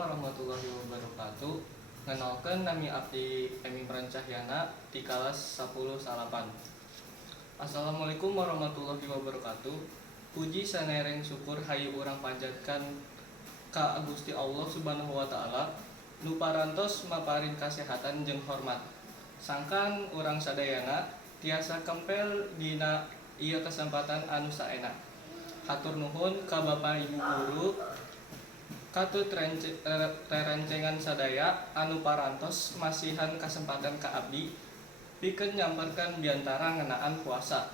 warahmatullahi wabarakatuh. Ngenalkeun nami abdi Imran Cahyana di kelas 10 salapan. Assalamualaikum warahmatullahi wabarakatuh. Puji sanereng syukur hayu urang panjatkan ka Gusti Allah Subhanahu wa taala nu parantos maparin kasehatan jeung hormat. Sangkan urang sadayana tiasa kempel dina ieu kesempatan anu saena. Hatur nuhun ka Bapak Ibu guru katut rerencengan sadaya anu parantos masihan kasempatan ka abdi pikeun nyamperkeun biantara ngeunaan puasa.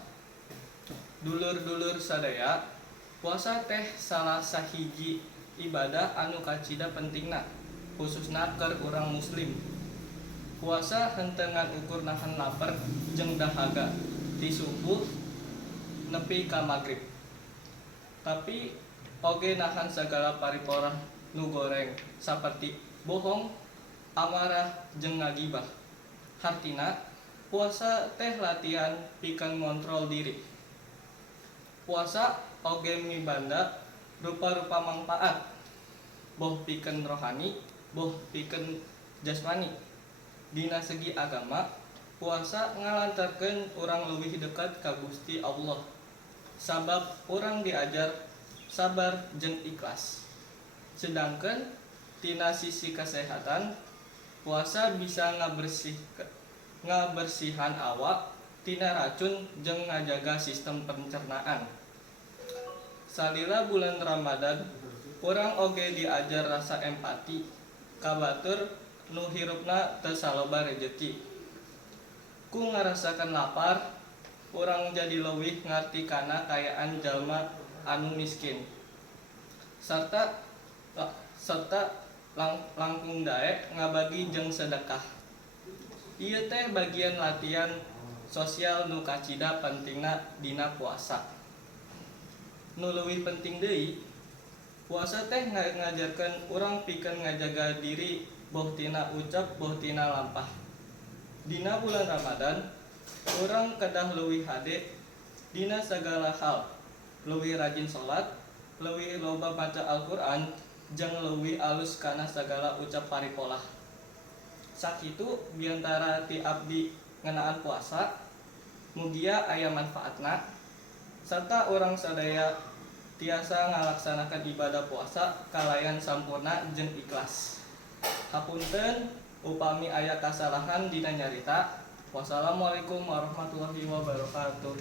Dulur-dulur sadaya, puasa teh salah sahiji ibadah anu kacida pentingna khususna keur urang muslim. Puasa henteu ngan ukur nahan lapar jeung dahaga ti subuh nepi ka magrib. Tapi oge nahan sagala paripora nu goreng saperti bohong, amarah, jeung ngagibah. Hartina, puasa teh latihan pikeun ngontrol diri. Puasa oge mibanda rupa-rupa manfaat, boh pikeun rohani, boh pikeun jasmani. Dina segi agama, puasa ngalantarkeun urang leuwih dekat ka Gusti Allah. Sabab urang diajar sabar jeung ikhlas. Sedangkan tina sisi kesehatan, puasa bisa ngabersihan awak tina racun jeung ngajaga sistem pencernaan. Salila bulan Ramadan, urang oge diajar rasa empati ka batur nu hirupna teu saloba rejeki. Ku ngarasakeun lapar, urang jadi leuwih ngarti kana kayaan jalma anu miskin serta langkung daek ngabagi jeung sedekah. Ieu teh bagian latihan sosial nu kacida pentingna dina puasa. Nu leuwih penting deui, puasa teh ngajarkeun urang pikeun ngajaga diri boh tina ucap boh tina lampah. Dina bulan Ramadan, urang kedah leuwih hade dina sagala hal. Leuwih rajin salat, leuwih loba maca Al-Qur'an, jeung leuwih alus kana sagala ucap paripolah. Sakitu biantara ti abdi ngeunaan puasa, mugia aya manfaatna sarta urang sadaya tiasa ngalaksanakeun ibadah puasa kalayan sampurna jeung ikhlas. Hapunten upami aya kasalahan dina nyarita. Wassalamualaikum warahmatullahi wabarakatuh.